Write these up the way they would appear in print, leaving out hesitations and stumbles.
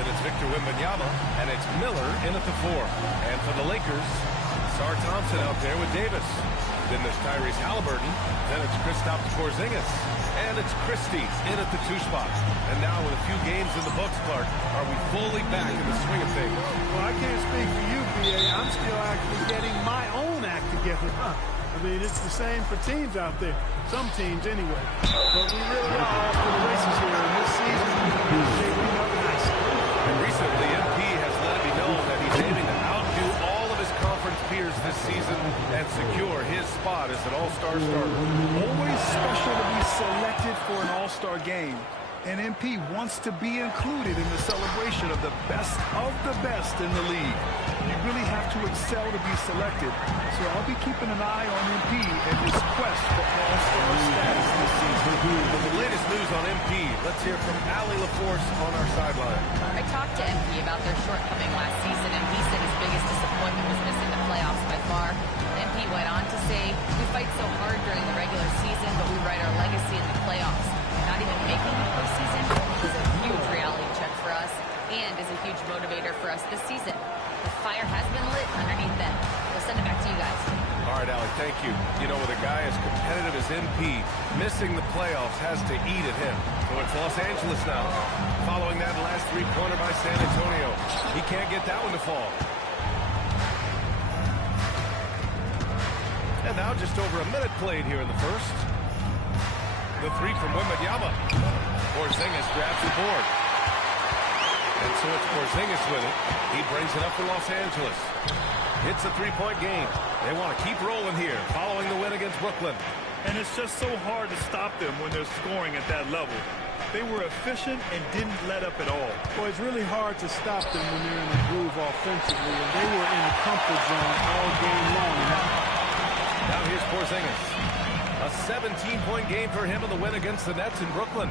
Then it's Victor Wembanyama, and it's Miller in at the 4. And for the Lakers, Sar Thompson out there with Davis. Then there's Tyrese Halliburton. Then it's Kristaps Porzingis. And it's Christie in at the 2 spot. And now with a few games in the books, Clark, are we fully back in the swing of things? Well, I can't speak for you, B.A. I'm still actually getting my own act together. I mean, it's the same for teams out there. Some teams, anyway. But we really are off to the races here in this season. We're shaping up nicely. And recently, MP has let it be known that he's aiming to outdo all of his conference peers this season and secure his spot as an all-star starter. Always special to be selected for an all-star game. And MP wants to be included in the celebration of the best in the league. You really have to excel to be selected. So I'll be keeping an eye on MP and his quest for all-star status this season. With the latest news on MP, let's hear from Allie LaForce on our sideline. I talked to MP about their shortcoming last season, and he said his biggest disappointment was missing the playoffs by far. MP went on to say, we fight so hard during the regular season, but we write our legacy in the playoffs. Not even making the postseason is a huge reality check for us and is a huge motivator for us this season. The fire has been lit underneath them. We'll send it back to you guys. All right, Allie, thank you. You know, with a guy as competitive as MP, missing the playoffs has to eat at him. So it's Los Angeles now. Following that last three-pointer by San Antonio. He can't get that one to fall. And now just over a minute played here in the first. The 3 from Wembanyama. Porzingis grabs the board. And so it's Porzingis with it. He brings it up for Los Angeles. It's a 3-point game. They want to keep rolling here, following the win against Brooklyn. And it's just so hard to stop them when they're scoring at that level. They were efficient and didn't let up at all. Boy, it's really hard to stop them when they're in the groove offensively, and they were in the comfort zone all game long. Now here's Porzingis. A 17-point game for him in the win against the Nets in Brooklyn.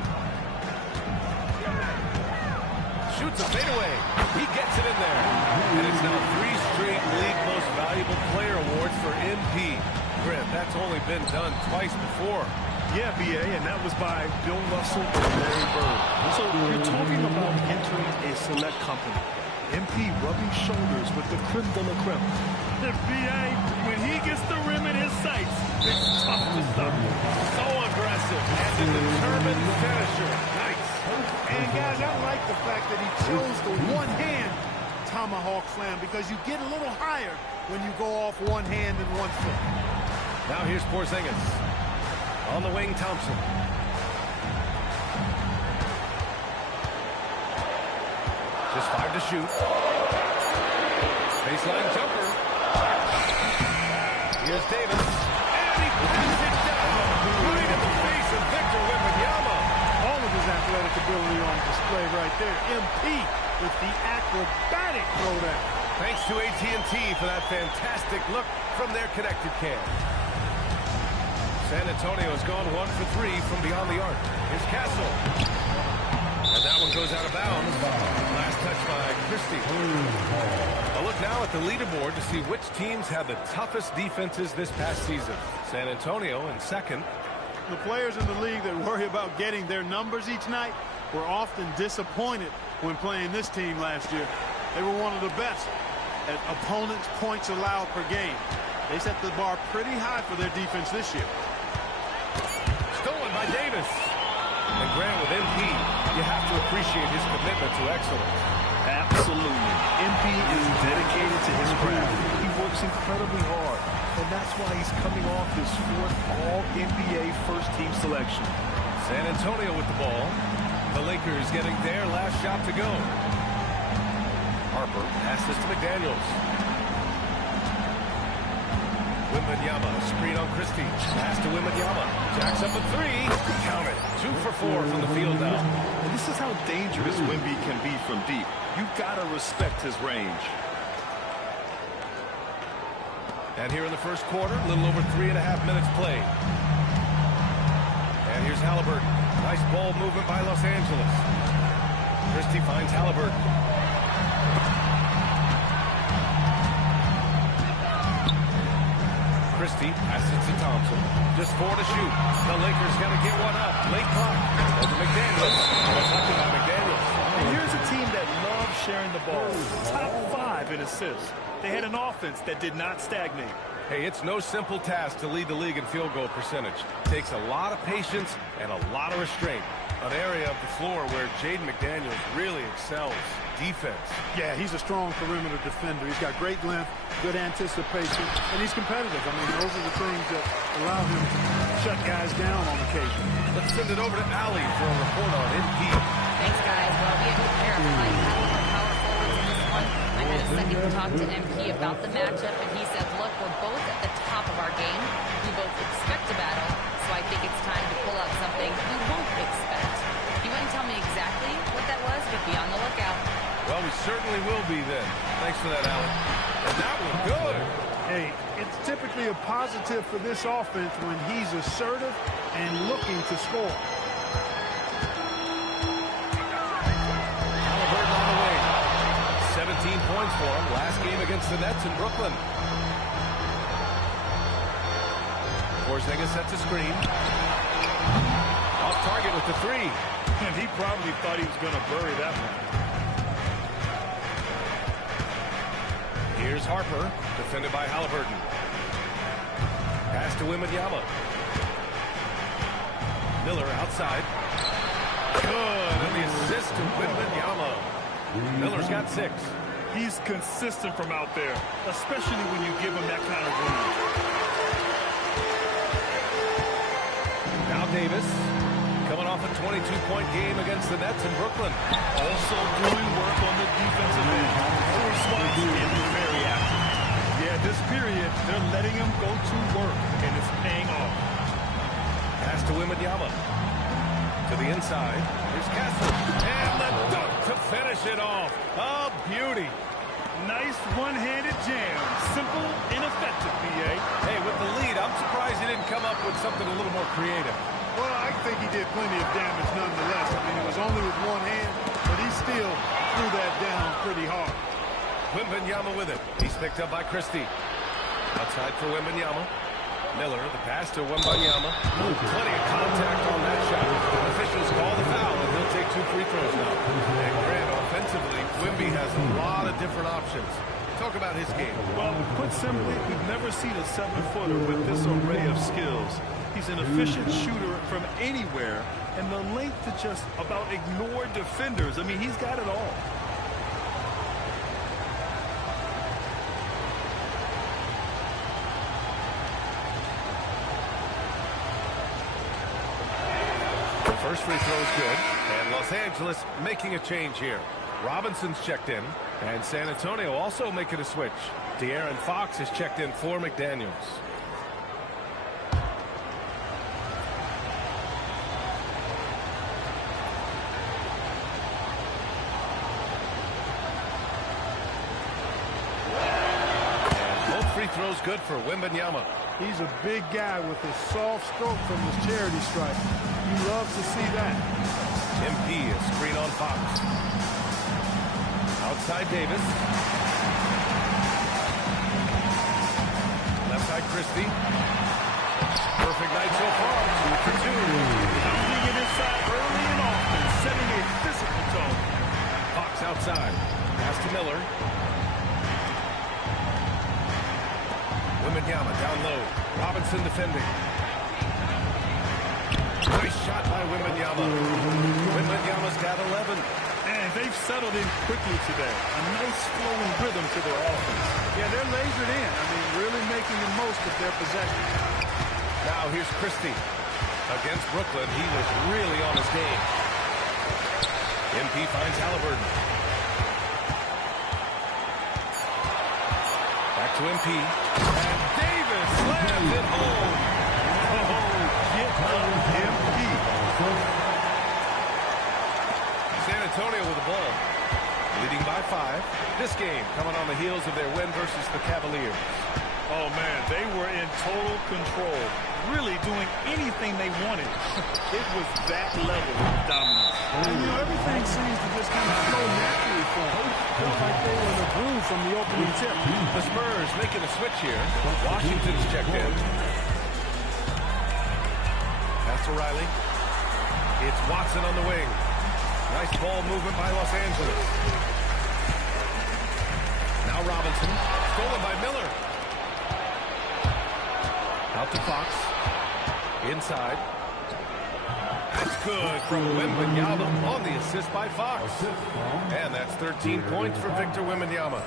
Shoots a fadeaway. He gets it in there. And it's now 3 straight league most valuable player awards for MP. Grant, that's only been done twice before. Yeah, B.A., and that was by Bill Russell and Larry Bird. So you're talking about entering a select company. MP rubbing shoulders with the creme de la creme. And B.A., when he gets the rim in his sights, it's tough to stop him. So aggressive and a determined finisher. Nice. And guys, I like the fact that he chose the one-hand tomahawk slam because you get a little higher when you go off one hand and one foot. Now here's Porzingis. On the wing, Thompson. Just 5 to shoot. Baseline jumper. Here's Davis. And he passes it down. Right in the face of Victor Wembanyama. All of his athletic ability on display right there. MP with the acrobatic throwdown. Thanks to AT&T for that fantastic look from their connected cam. San Antonio has gone 1 for 3 from beyond the arc. Here's Castle. And that one goes out of bounds. Last touch by Christie. A look now at the leaderboard to see which teams had the toughest defenses this past season. San Antonio in second. The players in the league that worry about getting their numbers each night were often disappointed when playing this team last year. They were one of the best at opponents' points allowed per game. They set the bar pretty high for their defense this year. Stolen by Davis. And Grant, with MP, you have to appreciate his commitment to excellence. Absolutely. MP is dedicated to his craft. He works incredibly hard, and that's why he's coming off his 4th All-NBA first-team selection. San Antonio with the ball. The Lakers getting their last shot to go. Harper passes to McDaniels. Wembanyama, screen on Christie. Pass to Wembanyama. Jacks up a 3. Count it. 2 for 4 from the field now. And this is how dangerous Wemby can be from deep. You've got to respect his range. And here in the first quarter, a little over 3.5 minutes played. And here's Halliburton. Nice ball movement by Los Angeles. Christie finds Halliburton. Christie passes to Thompson. Just 4 to shoot. The Lakers got to get one up. Late clock. Over McDaniels. Deflected by McDaniels. And here's a team that loves sharing the ball. Top 5 in assists. They had an offense that did not stagnate. Hey, it's no simple task to lead the league in field goal percentage. It takes a lot of patience and a lot of restraint. An area of the floor where Jaden McDaniels really excels. Defense. Yeah, he's a strong perimeter defender. He's got great length, good anticipation, and he's competitive. I mean, those are the things that allow him to shut guys down on occasion. Let's send it over to Allie for a report on MP. Thanks, guys. Well, we had to pair of high caliber power forwards in this one. I had a second to talk to MP about the matchup, and he said, look, we're both at the top of our game. We both expect a battle, so I think it's time to pull out something we won't expect. He wouldn't tell me exactly what that was, but be on the lookout. Well, we certainly will be then. Thanks for that, Allie. And that was good. Hey, it's typically a positive for this offense when he's assertive and looking to score. Halliburton on the wing. 17 points for him. Last game against the Nets in Brooklyn. Porzingis sets a screen. Off target with the three. And he probably thought he was going to bury that one. Here's Harper, defended by Halliburton. Pass to Wembanyama. Miller outside. Good, and the assist to Wembanyama. Miller's got 6. He's consistent from out there, especially when you give him that kind of room. Now Davis, coming off a 22-point game against the Nets in Brooklyn. Also doing work on the defensive end. Force-wise, getting very active. Yeah, this period, they're letting him go to work, and it's paying off. Pass to Wembanyama. To the inside. Here's Kessler. And the dunk to finish it off. A beauty. Nice one-handed jam. Simple and effective, B.A. Hey, with the lead, I'm surprised he didn't come up with something a little more creative. Well, I think he did plenty of damage nonetheless. I mean, it was only with one hand, but he still threw that down pretty hard. Wembanyama with it. He's picked up by Christie. Outside for Wembanyama. Miller, the pass to Wembanyama. Plenty of contact on that shot. Officials call the foul, and he'll take 2 free throws now. And Grant, offensively, Wemby has a lot of different options. Talk about his game. Well, put simply, we've never seen a 7-footer with this array of skills. He's an efficient shooter from anywhere, and the length to just about ignore defenders. I mean, he's got it all. First free throw is good, and Los Angeles making a change here. Robinson's checked in, and San Antonio also making a switch. De'Aaron Fox is checked in for McDaniels. And both free throws good for Wembanyama. He's a big guy with a soft stroke from his charity stripe. You love to see that. MP is screen on Fox. Outside Davis. Left side Christie. Perfect night so far. 2 for 2. Pounding it inside early and often, setting a physical tone. Fox outside. Pass to Miller. Wembanyama down low. Robinson defending. Nice shot by Wembanyama. Wembanyama's got 11. And they've settled in quickly today. A nice flowing rhythm to their offense. Yeah, they're lasered in. I mean, really making the most of their possession. Now here's Christie. Against Brooklyn, he was really on his game. MP finds Halliburton. Back to MP. And Davis slams it home. Get up, MP. San Antonio with the ball. Leading by 5. This game coming on the heels of their win versus the Cavaliers. Oh, man, they were in total control. Really doing anything they wanted. It was that level of dominance. And, you know, everything seems to just kind of flow naturally for them. Felt like they were in the groove from the opening tip. The Spurs making a switch here. Washington's checked in. Pass to Riley. It's Watson on the wing. Nice ball movement by Los Angeles. Robinson. Stolen by Miller. Out to Fox. Inside. That's good from Wembanyama on the assist by Fox. And that's 13 points for Victor Wembanyama.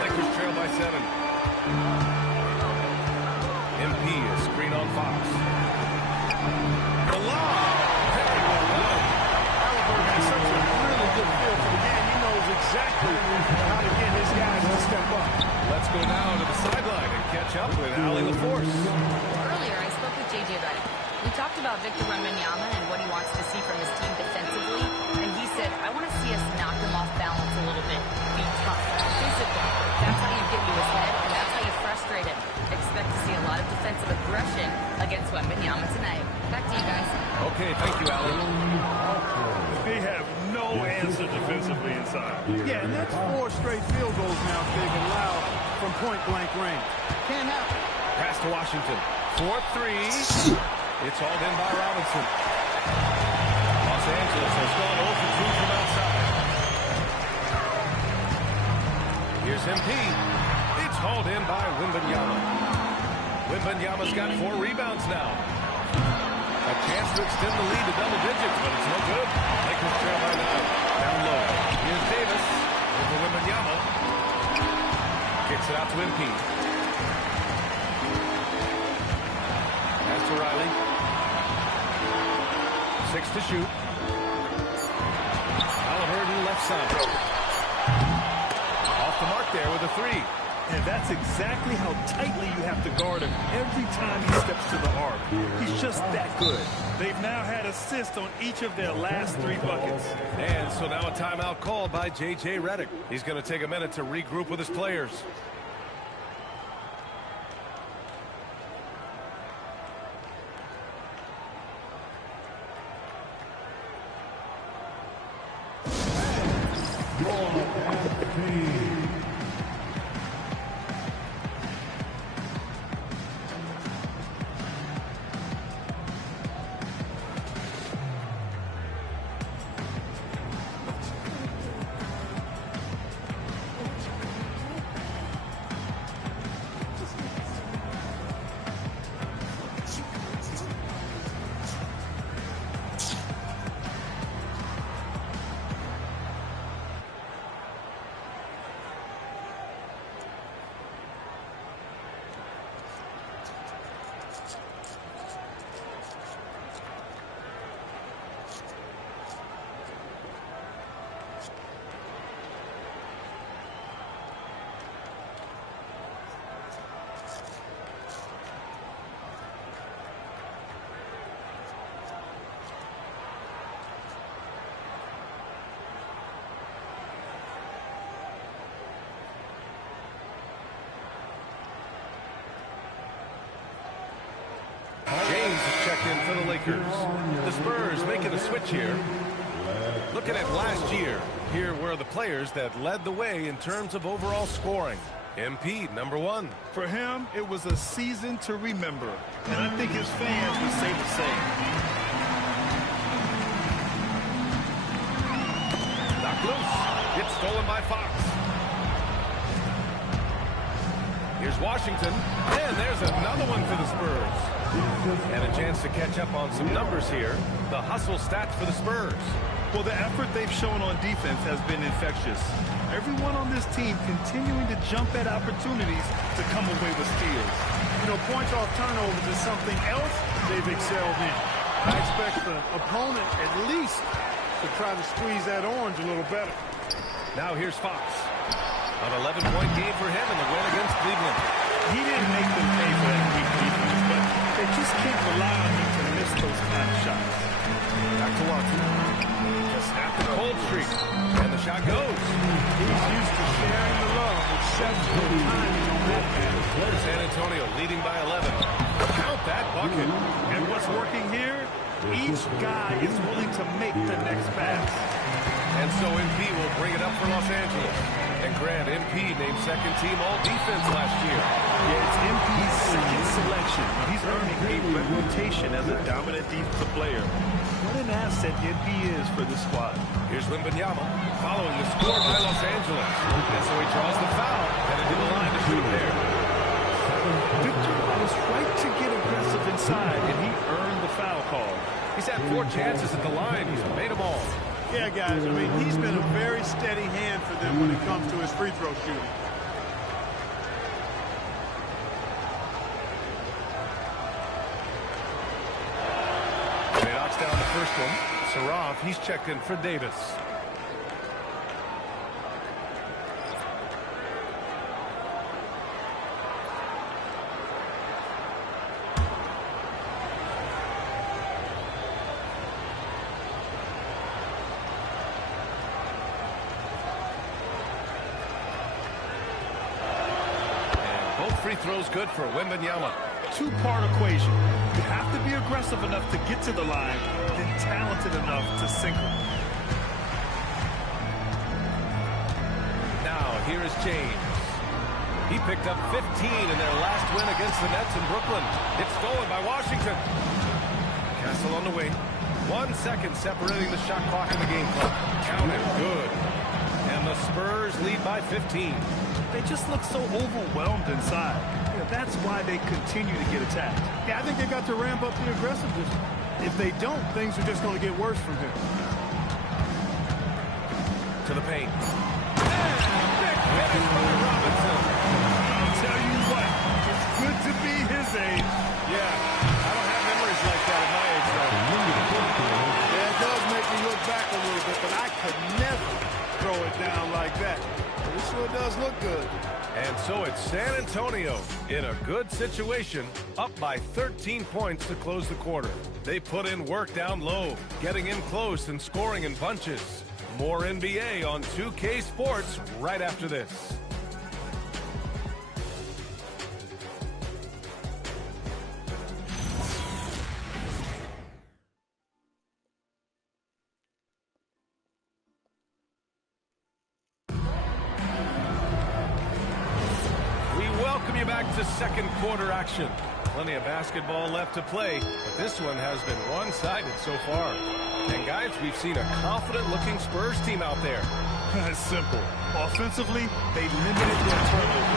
Lakers trail by 7. MP is screen on Fox. The lob. Very well done. Halliburton has such a really good feel for the game. He knows exactly how to get his guys to step up. Let's go now to the sideline and catch up with Allie LaForce. Earlier, I spoke with J.J. Redick. We talked about Victor Wembanyama and what he wants to see from his team defensively, and he said, I want to see us knock him off balance a little bit, be tough, physical. That's how you get to his head, and that's how you frustrate him. Expect to see a lot of defensive aggression against Wembanyama tonight. Back to you guys. Okay, thank you, Allie. They have no answer defensively inside. Yeah, and that's 4 straight field goals now they've allowed from point-blank range. Can't happen. Pass to Washington. 4-3. It's hauled in by Robinson. Los Angeles has gone 0 for 2 from outside. Here's MP. It's hauled in by Wembanyama. Wembanyama's got 4 rebounds now. A chance to extend the lead to double digits, but it's no good. Lakers trail by 9. Down low. Here's Davis over Wembanyama. Kicks it out to MP. Pass to Riley. 6 to shoot. Halliburton left side. Off the mark there with a 3. And that's exactly how tightly you have to guard him every time he steps to the arc. He's just that good. They've now had assists on each of their last 3 buckets. And so now a timeout called by J.J. Redick. He's going to take a minute to regroup with his players. James is checked in for the Lakers. The Spurs making a switch here. Looking at last year, here were the players that led the way in terms of overall scoring. MP, number 1. For him, it was a season to remember, and I think his fans would say the same. Knocked loose. It's stolen by Fox. Here's Washington, and there's another one for the Spurs. And a chance to catch up on some numbers here. The hustle stats for the Spurs. Well, the effort they've shown on defense has been infectious. Everyone on this team continuing to jump at opportunities to come away with steals. You know, points off turnovers is something else they've excelled in. I expect the opponent at least to try to squeeze that orange a little better. Now here's Fox. An 11-point game for him in the win against Cleveland. He didn't make them pay for that weak defense, but they just can't rely on him to miss those kind of shots. Back to Watson. Just snap the cold streak. And the shot goes. He's used to sharing the love. Exceptional timing on that pass. San Antonio leading by 11. Count that bucket. And what's working here? Each guy is willing to make the next pass. And so MP will bring it up for Los Angeles. And Grant, MP named second team all-defense last year. Yeah, it's MP's second selection. He's earning a reputation as a dominant defensive player. what an asset MP is for this squad. Here's Wembanyama following the score by Los Angeles. And so he draws the foul, headed to the line to shoot there. Victor was right to get aggressive inside, and he earned the foul call. He's had 4 chances at the line. He's made them all. Yeah, guys, I mean, he's been a very steady hand for them when it comes to his free throw shooting. And he knocks down the first one. Sarov, he's checked in for Davis. Free throws good for Wembanyama. Two-part equation. You have to be aggressive enough to get to the line, then talented enough to sink them. Now, here is James. He picked up 15 in their last win against the Nets in Brooklyn. It's stolen by Washington. Castle on the wing. 1 second separating the shot clock in the game clock. Counted. Good. And the Spurs lead by 15. They just look so overwhelmed inside. That's why they continue to get attacked. Yeah, I think they got to ramp up the aggressiveness. If they don't, things are just going to get worse from here. To the paint. And big finish by Robinson. I'll tell you what, it's good to be his age. Yeah, I don't have memories like that at my age, though. Yeah, it does make me look back a little bit, but I could never throw it down like that. It sure does look good. And so it's San Antonio in a good situation, up by 13 points to close the quarter. They put in work down low, getting in close and scoring in bunches. More NBA on 2K Sports right after this. To second quarter action. Plenty of basketball left to play, but this one has been one-sided so far. And guys, we've seen a confident-looking Spurs team out there. It's simple. Offensively, they limited their turnovers.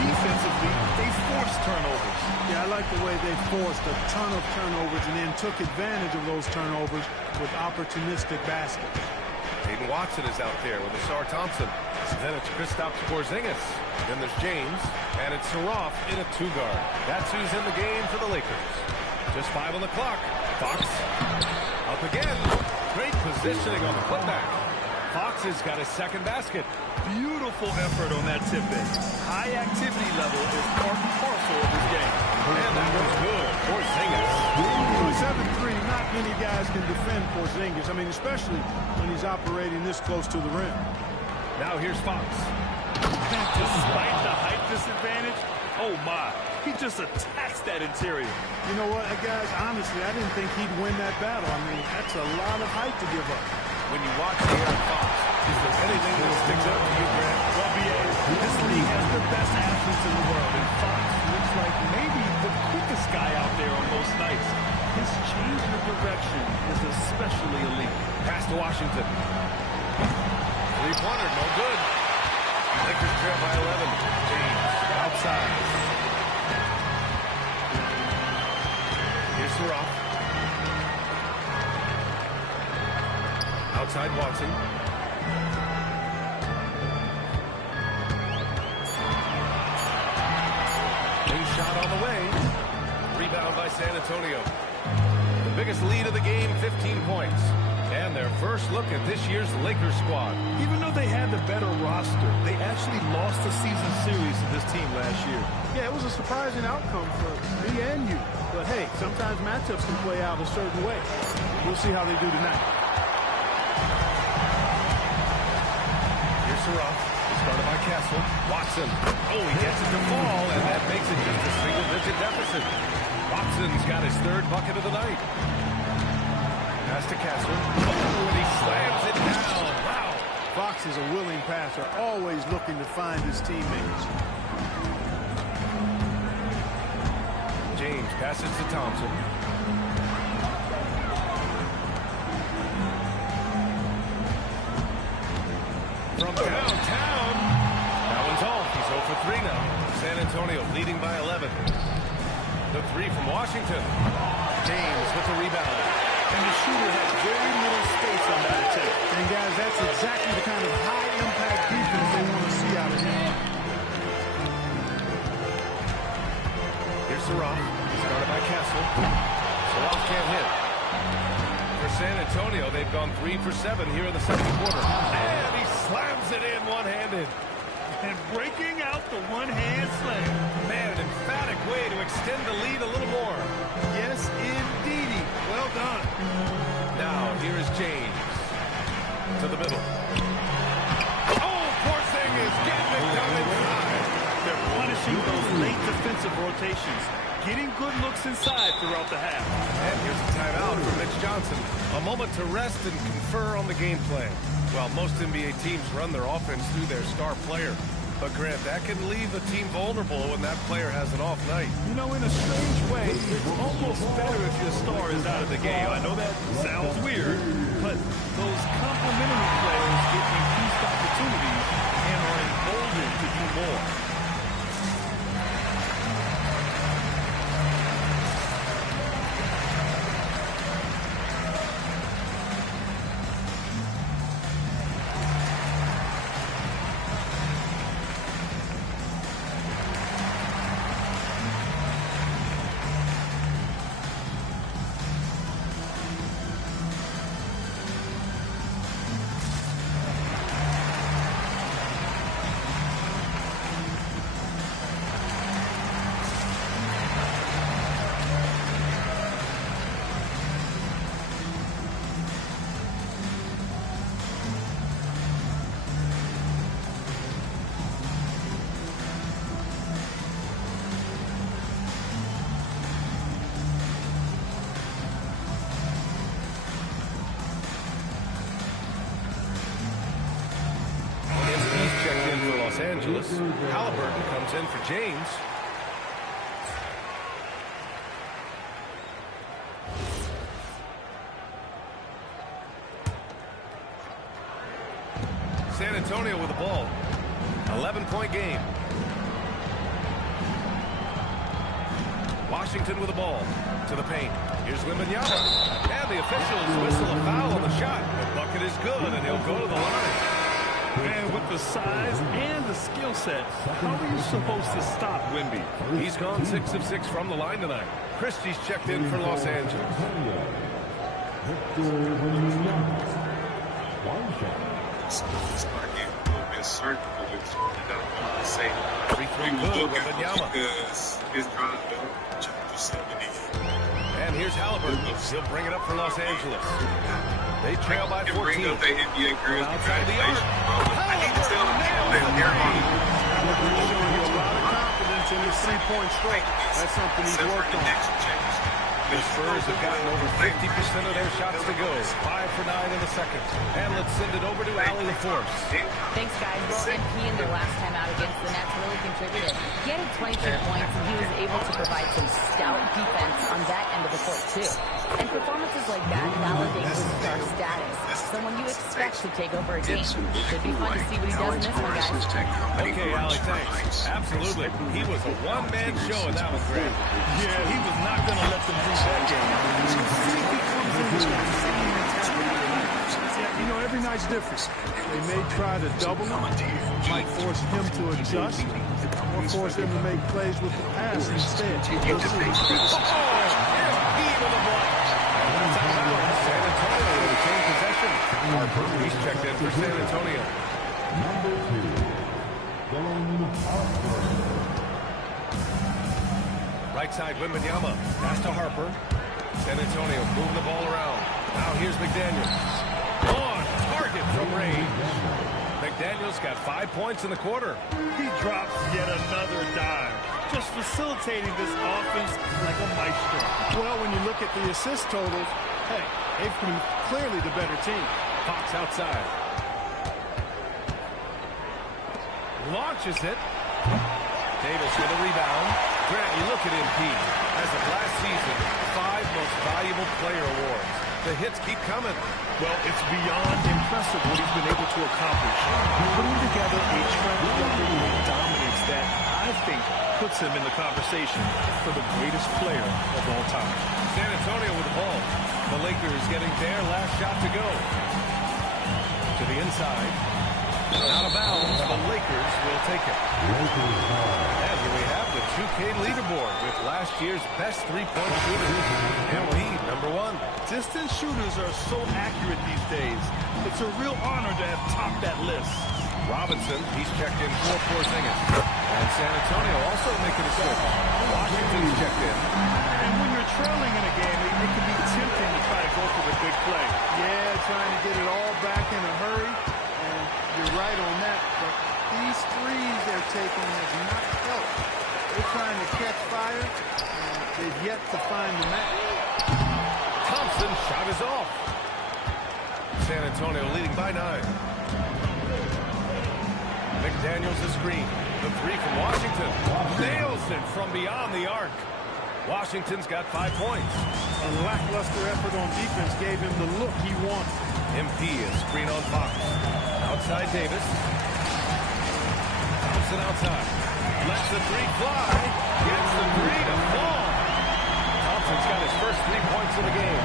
Defensively, they forced turnovers. Yeah, I like the way they forced a ton of turnovers and then took advantage of those turnovers with opportunistic baskets. Hayden Watson is out there with Ausar Thompson. Then it's Kristaps Porzingis. Then there's James, and it's Sarov in a 2-guard. That's who's in the game for the Lakers. Just 5 on the clock. Fox up again. Great positioning on the putback. Fox has got his second basket. Beautiful effort on that tip-in. High activity level is part and parcel of his game. And that was good. Porzingis. 7-3, not many guys can defend Porzingis. I mean, especially when he's operating this close to the rim. Now here's Fox. Despite the height disadvantage, oh my, he just attacks that interior. You know what, guys, honestly, I didn't think he'd win that battle. I mean, that's a lot of height to give up. When you watch De'Aaron Fox, is there anything that sticks out to you, Grant? Well, BA, this league has the best athletes in the world, and Fox looks like maybe the quickest guy out there on most nights. His change of direction is especially elite. Pass to Washington. Three-pointer, no good. Lakers trail by 11. James outside. Here's Sarov. Outside Watson. Big shot on the way. Rebound by San Antonio. The biggest lead of the game, 15 points. And their first look at this year's Lakers squad. Even though they had the better roster, they actually lost the season series to this team last year. Yeah, it was a surprising outcome for me and you. But hey, sometimes matchups can play out a certain way. We'll see how they do tonight. Here's Sarov. Started by Castle. Watson. Oh, he gets it to fall, and that makes it just a single-digit deficit. Watson's got his third bucket of the night. Pass to Castle. Oh, and he slams it down. Wow. Fox is a willing passer, always looking to find his teammates. James passes to Thompson. from downtown. That one's off. He's 0 for 3 now. San Antonio leading by 11. The three from Washington. James with the rebound. And the shooter had very little space on that attempt. And guys, that's exactly the kind of high-impact defense they want to see out of him. Here's Saraf. Started by Castle. Saraf can't hit. For San Antonio, they've gone 3 for 7 here in the second quarter. And he slams it in one-handed. And breaking out the one-hand slam. Man, an emphatic way to extend the lead a little more. Yes, indeedy. Well done. Now, here is James. To the middle. Oh, Porzingis getting it done inside. They're punishing those late defensive rotations, getting good looks inside throughout the half. And here's a timeout for Mitch Johnson. A moment to rest and confer on the game plan. Well, most NBA teams run their offense through their star player. But, Grant, that can leave a team vulnerable when that player has an off night. You know, in a strange way, it's almost better if your star is out of the game. I know that sounds weird, but those complementary players get increased opportunities and are emboldened to do more. Angeles. Halliburton comes in for James. San Antonio with the ball. 11-point game. Washington with the ball. To the paint. Here's Wembanyama. And the officials whistle a foul on the shot. The bucket is good, and he'll go to the line. And with the size and the skill set, how are you supposed to stop Wemby? He's gone 6 of 6 from the line tonight. Christie's checked in for Los Angeles. Free throw good, Wembanyama. And here's Halliburton. He'll bring it up for Los Angeles. They trail by 14. Outside the arc. Halliburton nails the three. Showing you a lot of confidence in his three-point stroke. That's something he's worked on. The Spurs have gotten over 50% of their shots to go. 5 for 9 in the second. And let's send it over to Allie LaForce. Thanks, guys. Well, MP in their last time out against the Nets really contributed. He had 22 points, and he was able to provide some stout defense on that end of the court, too. And performances like that validate his star status. Someone you expect to take over a game. Should be fun to see what he does in this one, guys. Okay, Allie, thanks. Absolutely. He was a one-man show in that one, Grant. Yeah, he was not going to let them lose that game. You know, every night's different. They may try to double him, might force him to adjust, or force him to make plays with the pass instead. We'll see. San Antonio will retain possession. Harper, he's checked in for San Antonio. Number 2, Dylan Harper. Right side, Wembanyama. Pass to Harper. San Antonio moving the ball around. Now here's McDaniels. On target from range. McDaniels got 5 points in the quarter. He drops yet another dime, just facilitating this offense like a maestro. Well, when you look at the assist totals, hey, they've been clearly the better team. Fox outside. Launches it. Davis with a rebound. Grant, you look at MP. As of last season, 5 most valuable player awards. The hits keep coming. Well, it's beyond impressive what he's been able to accomplish. Putting together a Trent Dilfer dominance that I think puts him in the conversation for the greatest player of all time. San Antonio with the ball. The Lakers getting their last shot to go. To the inside. Out of bounds. The Lakers will take it. And here we have the 2K leaderboard with last year's best three-point shooters. Embiid, number 1. Distance shooters are so accurate these days. It's a real honor to have topped that list. Robinson, he's checked in for Porzingis. And San Antonio also making a switch. Washington's checked in. And when you're trailing in a game, it can be tempting to try to go for the big play. Yeah, trying to get it all back in a hurry. And you're right on that. But these threes they're taking has not helped. They're trying to catch fire, and they've yet to find the match. Thompson shot is off. San Antonio leading by 9. McDaniels the screen. The three from Washington. Nails it from beyond the arc. Washington's got 5 points. A lackluster effort on defense gave him the look he wanted. MP is screen on Fox. Outside Davis. Thompson outside. Lets the three fly. Gets the three to fall. Thompson's got his first 3 points of the game.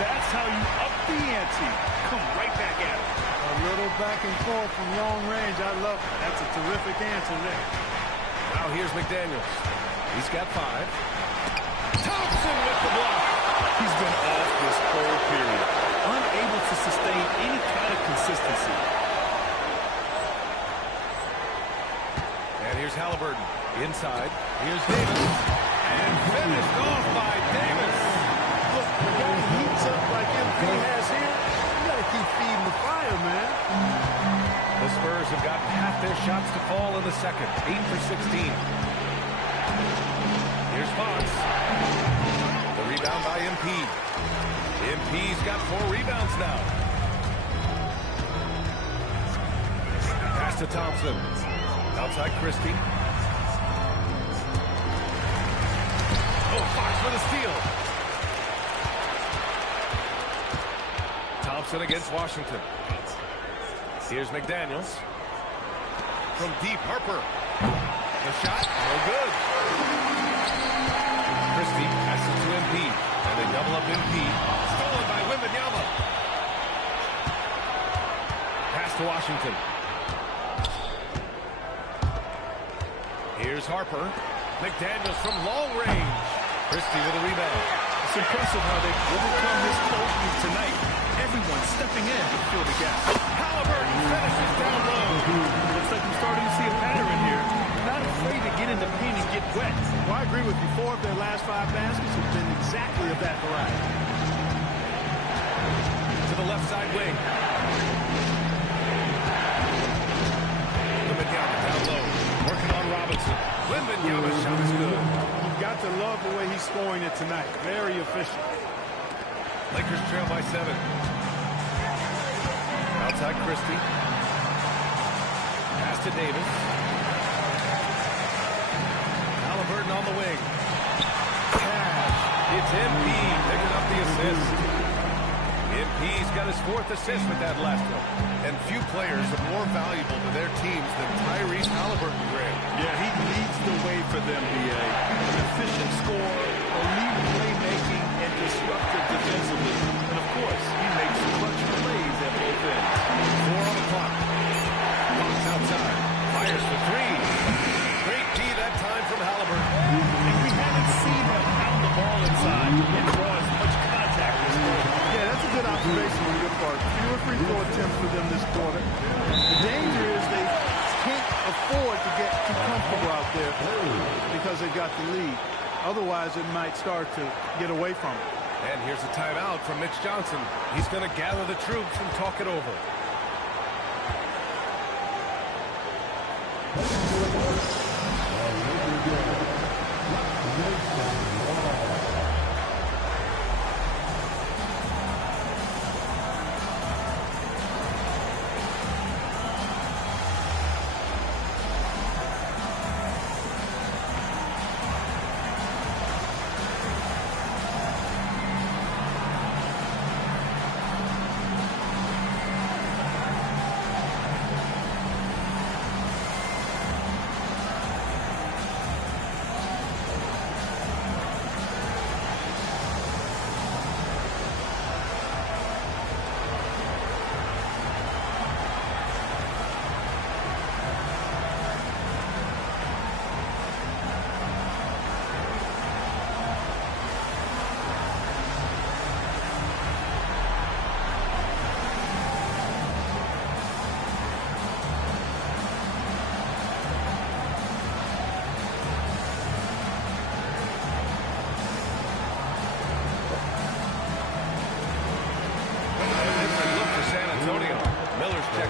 That's how you up the ante. Come right back at it. A little back and forth from long range. I love it. That's a terrific answer there. Now here's McDaniels. He's got 5. Thompson with the block. He's been off this whole period. Unable to sustain any kind of consistency. And here's Halliburton. Inside. Here's Davis. And finished off by Davis. Look, the guy heats up like MP has here. You got to keep feeding the fire, man. The Spurs have gotten half their shots to fall in the second. 8 for 16. Here's Fox. The rebound by MP. MP's got 4 rebounds now. Pass to Thompson. Outside Christie. Oh, Fox with a steal. Thompson against Washington. Here's McDaniels. From deep, Harper. The shot, no good. Christie passes to MP. And they double up MP. Stolen by Wembanyama. Pass to Washington. Here's Harper. McDaniels from long range. Christie with a rebound. It's impressive how they overcome this cold lead tonight. Everyone stepping in to fill the gap. Halliburton finishes down low. Looks like we're starting to see a pattern here. Not afraid to get in the paint and get wet. Well, I agree with you. 4 of their last 5 baskets have been exactly of that variety. To the left side wing. Wembanyama down low. Working on Robinson. Wembanyama's shot is good. You've got to love the way he's scoring it tonight. Very efficient. Lakers trail by 7. Outside Christie. Pass to Davis. Halliburton on the wing. Cash. It's MP picking up the assist. MP's got his 4th assist with that last one. And few players are more valuable to their teams than Tyrese Halliburton, Greg. Yeah, he leads the way for them, B.A. An efficient scorer, elite playmaking, and disruptive defensively. And, of course, he makes clutch plays at both ends. 4 on the clock. Fox outside. Fires for 3. Great D that time from Halliburton. And we haven't seen him pound the ball inside and draw as much contact as well. Yeah, that's a good observation on your part. Fewer free throw attempts for them this quarter. The danger is they can't afford to get too comfortable out there because they got the lead. Otherwise, it might start to get away from it. And here's a timeout from Mitch Johnson. He's going to gather the troops and talk it over.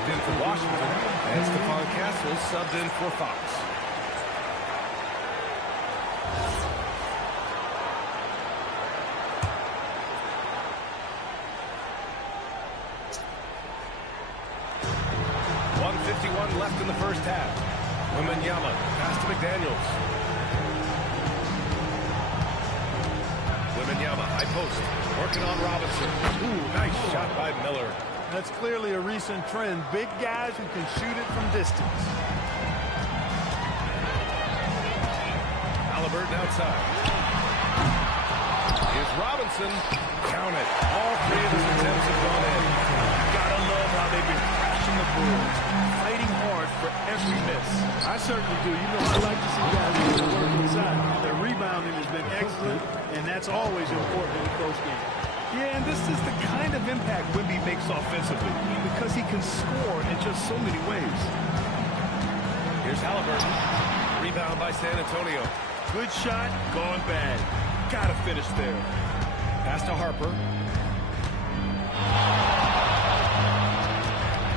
checked in for Washington, and Stephon Castle subbed in for Fox. Left in the first half. Wembanyama pass to McDaniels. Wembanyama high post working on Robinson. Ooh, nice shot by Miller. That's clearly a recent trend. Big guys who can shoot it from distance. Halliburton outside. Here's Robinson. Count it. All three of his attempts have gone in. Gotta love how they've been crashing the boards, fighting hard for every miss. I certainly do. You know, I like to see guys who work inside. Their rebounding has been excellent, and that's always important in a close game. Yeah, and this is the kind of impact Wemby makes offensively because he can score in just so many ways. Here's Halliburton. Rebound by San Antonio. Good shot, gone bad. Gotta finish there. Pass to Harper.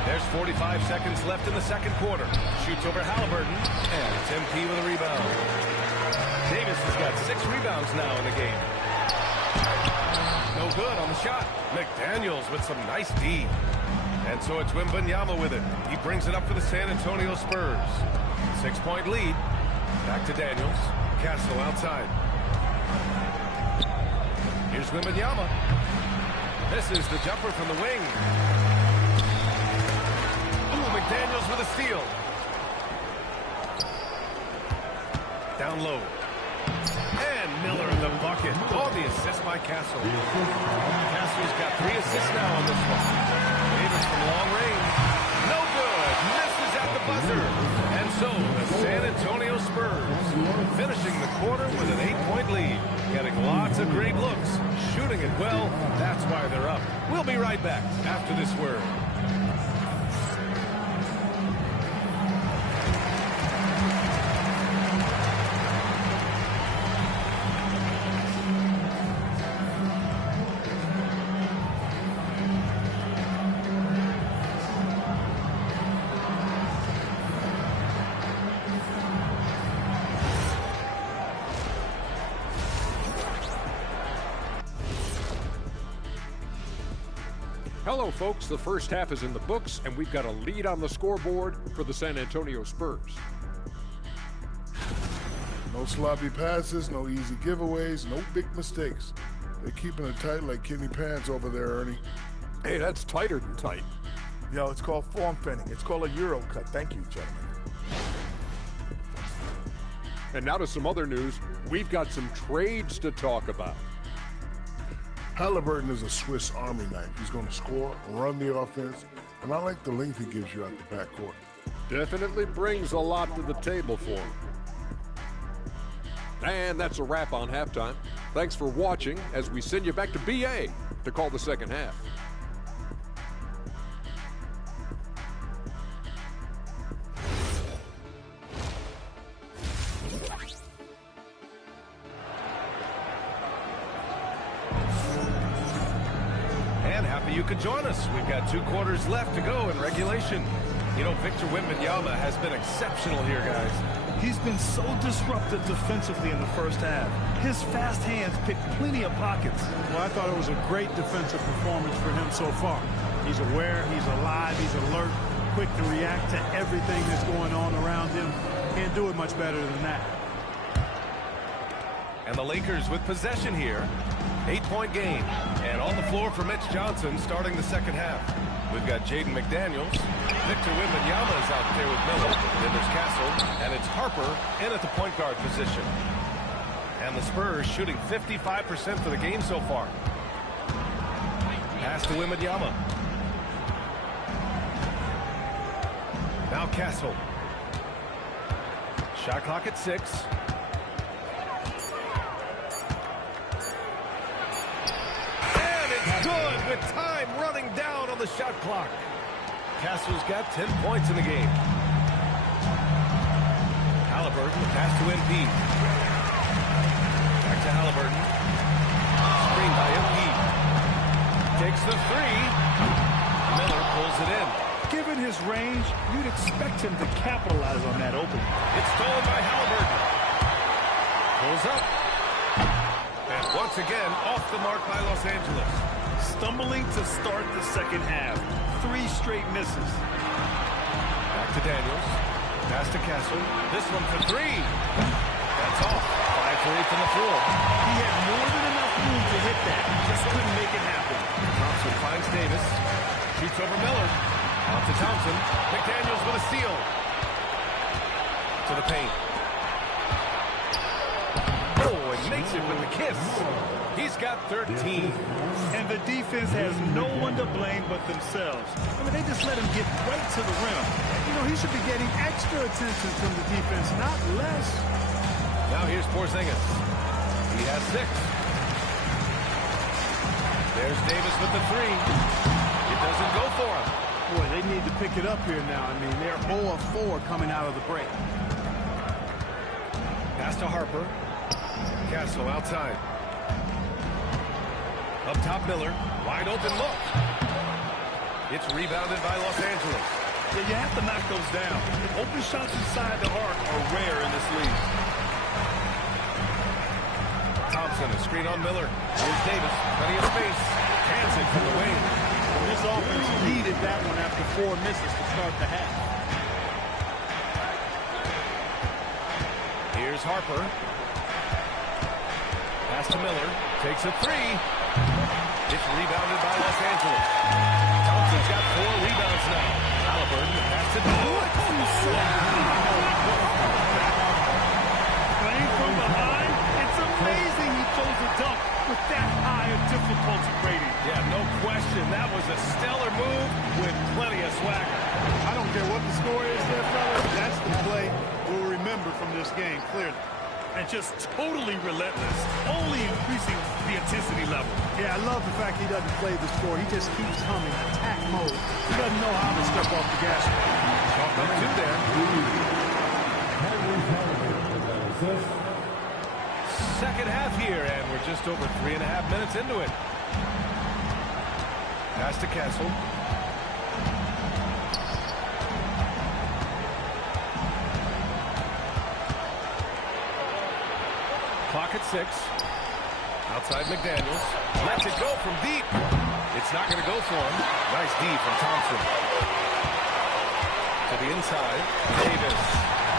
There's 45 seconds left in the second quarter. Shoots over Halliburton, and it's MP with a rebound. Davis has got 6 rebounds now in the game. No good on the shot. McDaniels with some nice D. And so it's Wembanyama with it. He brings it up for the San Antonio Spurs. 6-point lead. Back to Daniels. Castle outside. Here's Wembanyama. This is the jumper from the wing. McDaniels with a steal. Down low. And Miller in the bucket. Oh, the assist by Castle. Castle's got 3 assists now on this one. Davis from long range. No good. Misses at the buzzer. And so the San Antonio Spurs finishing the quarter with an 8-point lead. Getting lots of great looks. Shooting it well. That's why they're up. We'll be right back after this word. Hello, folks. The first half is in the books, and we've got a lead on the scoreboard for the San Antonio Spurs. No sloppy passes, no easy giveaways, no big mistakes. They're keeping it tight like kidney pants over there, Ernie. Hey, that's tighter than tight. Yo, it's called form fitting. It's called a Euro cut. Thank you, gentlemen. And now to some other news. We've got some trades to talk about. Halliburton is a Swiss Army knife. He's going to score, run the offense, and I like the length he gives you out the backcourt. Definitely brings a lot to the table for him. And that's a wrap on halftime. Thanks for watching as we send you back to BA to call the second half. You could join us. We've got 2 quarters left to go in regulation. You know, Victor Wembanyama has been exceptional here, guys. He's been so disruptive defensively in the first half. His fast hands pick plenty of pockets. Well, I thought it was a great defensive performance for him so far. He's aware, he's alive, he's alert, quick to react to everything that's going on around him. Can't do it much better than that. And the Lakers with possession here. 8-point game. And on the floor for Mitch Johnson starting the second half. We've got Jaden McDaniels. Victor Wembanyama is out there with Miller. Then there's Castle. And it's Harper in at the point guard position. And the Spurs shooting 55% for the game so far. Pass to Wembanyama. Now Castle. Shot clock at 6. Good with time running down on the shot clock. Castle's got 10 points in the game. Halliburton, pass to MP. Back to Halliburton. Screen by MP. Takes the 3. Miller pulls it in. Given his range, you'd expect him to capitalize on that opening. It's stolen by Halliburton. Pulls up. And once again, off the mark by Los Angeles. Stumbling to start the second half. 3 straight misses. Back to Daniels. Pass to Kessler. This one for 3. That's off. 5 for 8 from the floor. He had more than enough room to hit that. Just couldn't make it happen. Thompson finds Davis. Shoots over Miller. Out to Thompson. McDaniels with a steal. To the paint. Oh, and makes it with the kiss. He's got 13. And the defense has no one to blame but themselves. I mean, they just let him get right to the rim. You know, he should be getting extra attention from the defense, not less. Now here's Porzingis. He has 6. There's Davis with the 3. It doesn't go for him. Boy, they need to pick it up here now. I mean, they're 0 of 4 coming out of the break. Pass to Harper. Castle outside. Up top, Miller. Wide open look. It's rebounded by Los Angeles. Yeah, you have to knock those down. Open shots inside the arc are rare in this league. Thompson, a screen on Miller. Here's Davis. Plenty of space. Cans it from the wing. This offense needed that one after 4 misses to start the half. Here's Harper. Pass to Miller. Takes a 3. It's rebounded by Los Angeles. Thompson's got 4 rebounds now. Halliburton pass to Davis. Playing from behind, it's amazing he throws a dunk with that high of difficulty rating. Yeah, no question. That was a stellar move with plenty of swagger. I don't care what the score is there, fellas. That's the play we'll remember from this game, clearly. And just totally relentless, only increasing the intensity level. Yeah, I love the fact he doesn't play the score. He just keeps humming, attack mode. He doesn't know how to step off the gas. Talk up 2 there. Second half here, and we're just over 3.5 minutes into it. Pass to Castle. Clock at 6. Outside McDaniels. Lets it go from deep. It's not going to go for him. Nice D from Thompson. To the inside. Davis.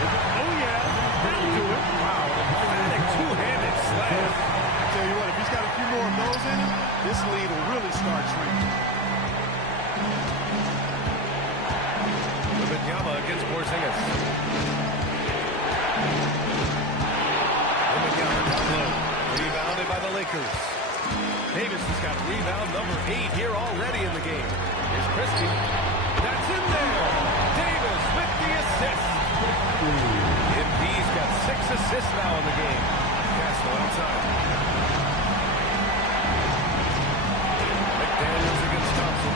Oh, yeah, that'll do it. Wow, an emphatic two-handed slam. I tell you what, if he's got a few more of those in him, this lead will really start shrinking. Wembanyama against Porzingis. Wembanyama down low. Rebounded by the Lakers. Davis has got rebound number 8 here already in the game. Here's Christie. That's in there. Davis with the assist. MP's got 6 assists now in the game. Castle outside. McDaniels against Thompson.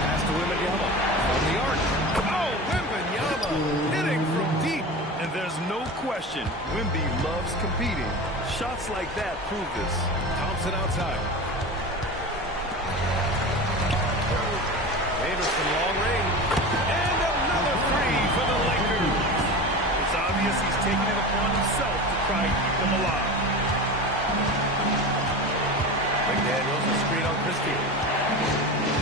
Pass to Wembanyama. From the arc. Oh, Wembanyama hitting from deep. And there's no question, Wemby loves competing. Shots like that prove this. Thompson outside. Davis from long range. And another 3 for the Lakers. It's obvious he's taking it upon himself to try and keep them alive. McDaniels a screen on Christie.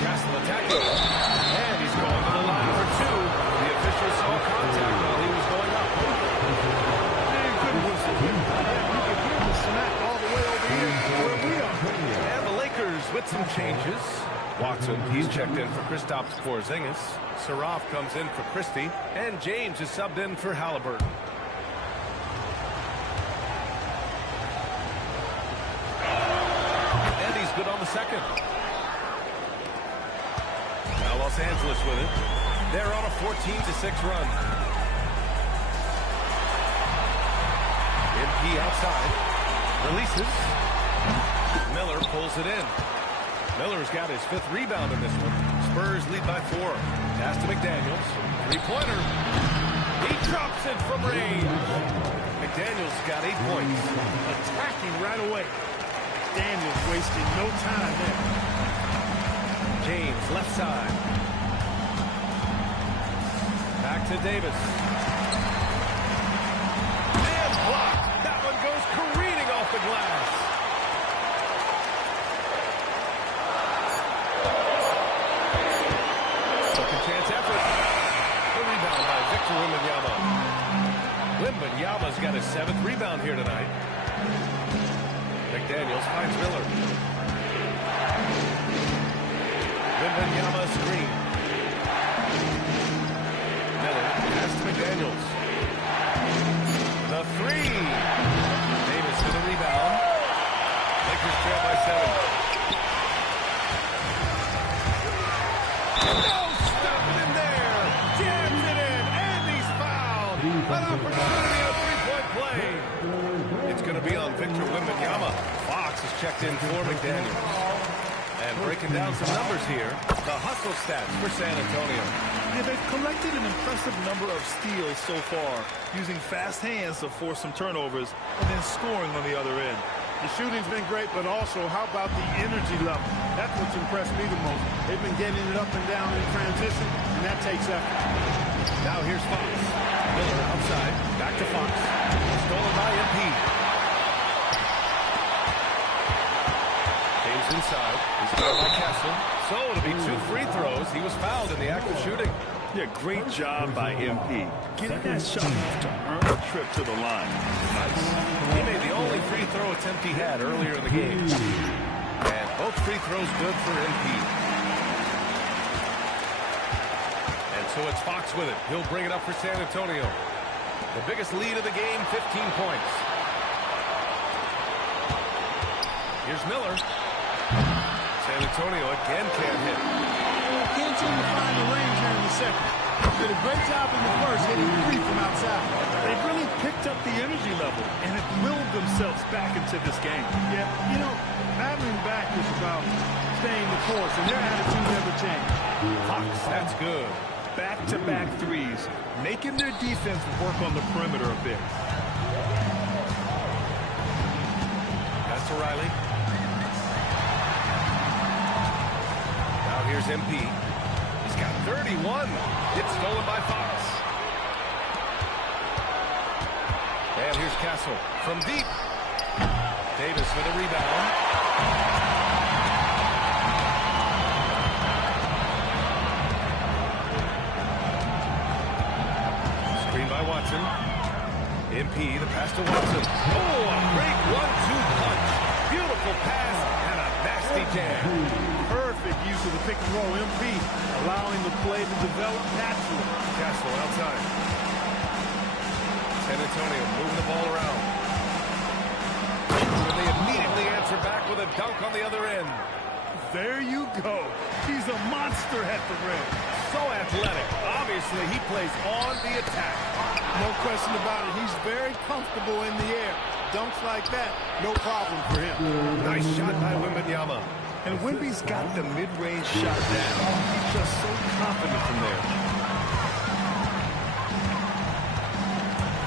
Castle attacking. And he's going to the line for 2. The official saw contact while he was going up. And the Lakers with some changes. Watson, he's checked in for Kristaps Porzingis. Saraf comes in for Christie. And James is subbed in for Halliburton. And he's good on the second. Now Los Angeles with it. They're on a 14-6 run. MP outside. Releases. Miller pulls it in. Miller's got his 5th rebound in this one. Spurs lead by 4. Pass to McDaniels. 3-pointer. He drops it from range. McDaniels got 8 points. Attacking right away. Daniels wasting no time there. James left side. to Davis. And blocked. That one goes careening off the glass. Second chance effort. The rebound by Victor Wembanyama. Wembanyama's got his 7th rebound here tonight. McDaniels finds Miller. Wembanyama screen. Miller pass to McDaniels. The 3. Davis for the rebound. Lakers trail by 7. No stopping in there. Jams it in, and he's fouled. An opportunity, a three-point play. It's going to be on Victor Wembanyama. Fox is checked in for McDaniels. And breaking down some numbers here, the hustle stats for San Antonio. Yeah, they've collected an impressive number of steals so far, using fast hands to force some turnovers and then scoring on the other end. The shooting's been great, but also how about the energy level? That's what's impressed me the most. They've been getting it up and down in transition, and that takes effort. Now here's Fox. Miller outside, back to Fox. Stolen by MP. James inside. He's caught by Castle. So it'll be 2 free throws. He was fouled in the act of shooting. Yeah, great job by MP. Getting that shot off to earn a trip to the line. Nice. He made the only free throw attempt he had earlier in the game. And both free throws good for MP. And so it's Fox with it. He'll bring it up for San Antonio. The biggest lead of the game, 15 points. Here's Miller. San Antonio again can't hit. Can't seem to find the range here in the second. Did a great job in the first, hitting 3 from outside. They've really picked up the energy level and have willed themselves back into this game. Yeah, you know, battling back is about staying the course, and their attitude never changed. Fox, that's good. Back-to-back threes, making their defense work on the perimeter a bit. That's to Riley. Now here's MP. He's got 31. It's stolen by Fox. And here's Castle from deep. Davis for the rebound. Screen by Watson. MP, the pass to Watson. Oh, a great 1-2 punch. Beautiful pass and a nasty jam. Perfect use of the pick and roll. MP allowing the play to develop naturally. Castle outside. San Antonio moving the ball around. And they immediately answer back with a dunk on the other end. There you go. He's a monster at the rim. So athletic. Obviously, he plays on the attack. No question about it. He's very comfortable in the air. Dunks like that, no problem for him. Nice shot by Wembanyama. And Wemby's got the mid-range shot down. He's just so confident from there.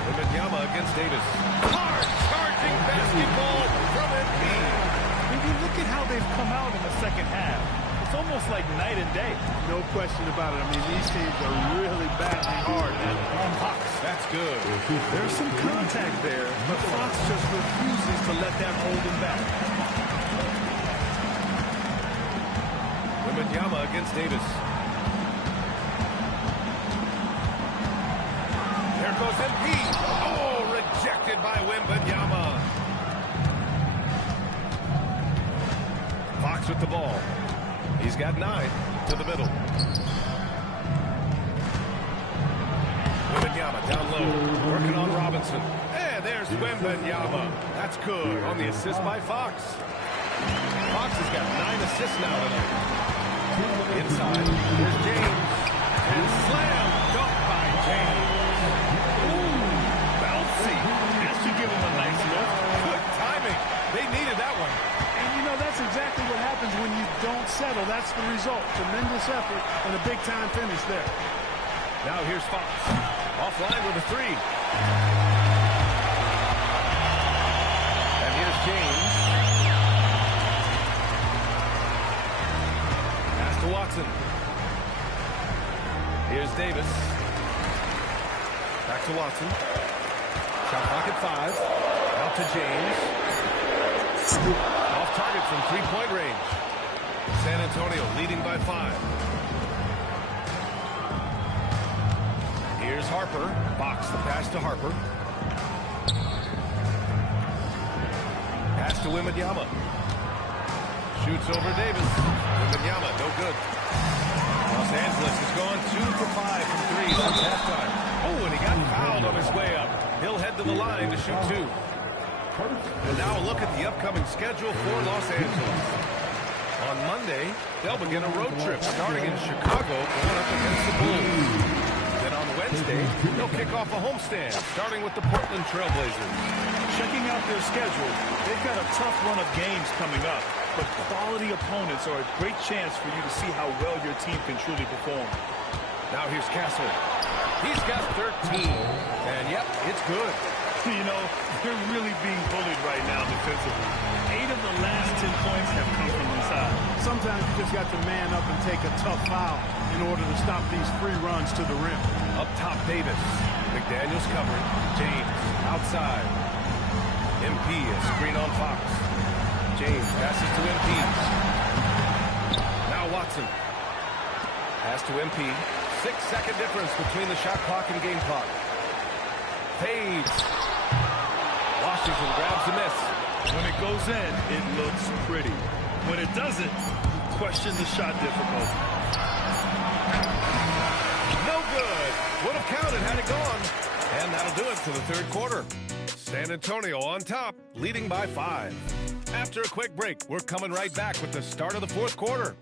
Wembanyama against Davis. Hard charging basketball from MP. When you look at how they've come out in the second half, it's almost like night and day. No question about it. I mean, these teams are really battling hard now. Fox, that's good. There's some contact there, but Fox just refuses to let that hold him back. Wembanyama against Davis. There goes MP. Oh, rejected by Wembanyama. Fox with the ball. He's got 9 to the middle. Wembanyama down low, working on Robinson. And there's Wembanyama. That's good on the assist by Fox. Fox has got 9 assists now tonight. Inside, here's James. And slam dunk by James. Ooh, bouncy. That should give him a nice look. Good timing. They needed that one. And, you know, that's exactly what happens when you don't settle. That's the result. Tremendous effort and a big-time finish there. Now here's Fox. Offline with a 3. And here's James. Pass to Watson. Here's Davis. Back to Watson. Shot clock at 5. Out to James. Off target from three-point range. San Antonio leading by 5. Here's Harper. Box the pass to Harper. Pass to Wembanyama. Shoots over Davis. Wembanyama, no good. Los Angeles has gone 2 for 5 from 3 since halftime. Oh, and he got fouled on his way up. He'll head to the line to shoot 2. And now a look at the upcoming schedule for Los Angeles. On Monday, they'll begin a road trip starting in Chicago, going up against the Bulls. Then on Wednesday, they'll kick off a homestand, starting with the Portland Trailblazers. Checking out their schedule, they've got a tough run of games coming up, but quality opponents are a great chance for you to see how well your team can truly perform. Now here's Castle. He's got 13, and yep, it's good. You know, they're really being bullied right now defensively. 8 of the last 10 points have come from inside. Sometimes you just got to man up and take a tough foul in order to stop these free runs to the rim. Up top, Davis. McDaniels covering. James outside. MP a screen on Fox. James passes to MP. Now Watson. Pass to MP. 6-second difference between the shot clock and game clock. Fades. Washington grabs the miss. When it goes in, it looks pretty. When it doesn't, question the shot difficulty. No good. Would have counted had it gone. And that'll do it for the third quarter. San Antonio on top, leading by 5. After a quick break, we're coming right back with the start of the fourth quarter.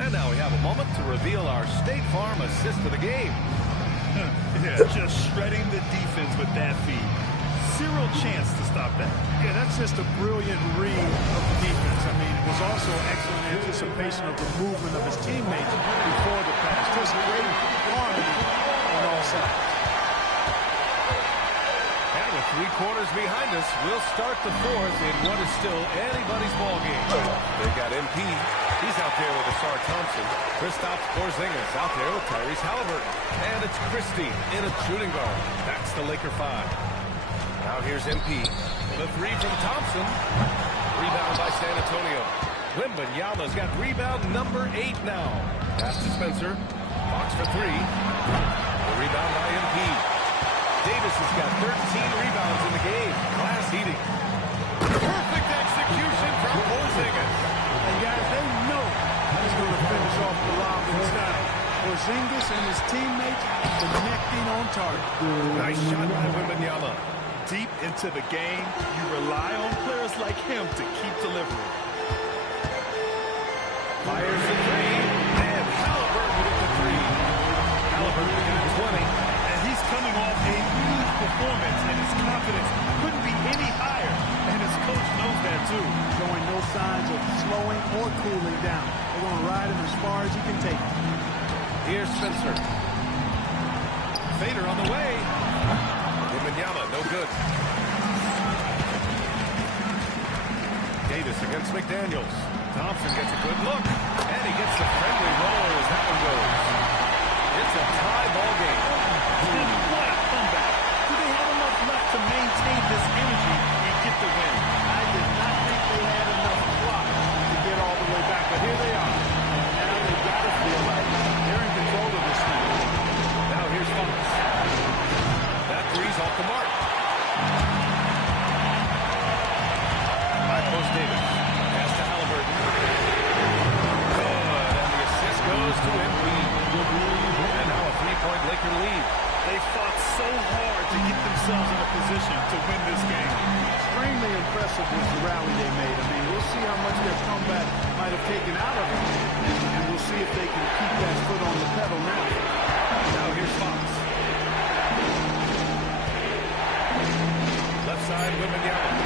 And now we have a moment to reveal our State Farm assist of the game. Yeah, just shredding the defense with that feed. Zero chance to stop that. Yeah, that's just a brilliant read of the defense. I mean, it was also excellent anticipation of the movement of his teammates before the pass. Just great harmony on all sides. And with 3 quarters behind us, we'll start the fourth in what is still anybody's ball game. They got MP. He's out there with Asar Thompson. Kristaps Porzingis out there with Tyrese Halliburton. And it's Christie in a shooting guard. That's the Laker 5. Now here's MP. The 3 from Thompson. Rebound by San Antonio. Wembanyama's got rebound number 8 now. Pass to Spencer. Box for 3. The rebound by MP. Davis has got 13 rebounds in the game. Glass heating. Perfect execution from Porzingis. And guys, they know he's going to finish off the lob in style. Porzingis and his teammates connecting on target. Nice shot by Wembanyama. Deep into the game, you rely on players like him to keep delivering. Fires the 3, and Halliburton with the 3. Halliburton got 20. And he's coming off a huge performance, and his confidence couldn't be any higher. And his coach knows that too. Showing no signs of slowing or cooling down. They're going to ride him as far as he can take him. Here's Spencer. Fader on the way. Wembanyama, no good. Davis against McDaniels. Thompson gets a good look. And he gets the friendly roll as that one goes. It's a tie ball game. What a comeback. Do they have enough left to maintain this energy and get the win? I did not think they had enough clock to get all the way back, but here they are. And now they've got to feel like they're in control of this thing. Now here's Fox. That 3's off the mark. High post Davis. Pass to Halliburton. Good, and the assist goes to MP. And now a 3-point Laker lead. They fought so hard to get themselves in a position to win this game. Extremely impressive with the rally they made. I mean, we'll see how much their comeback might have taken out of them, and we'll see if they can keep that foot on the pedal now. Now here's Fox. Left side, Wembanyama.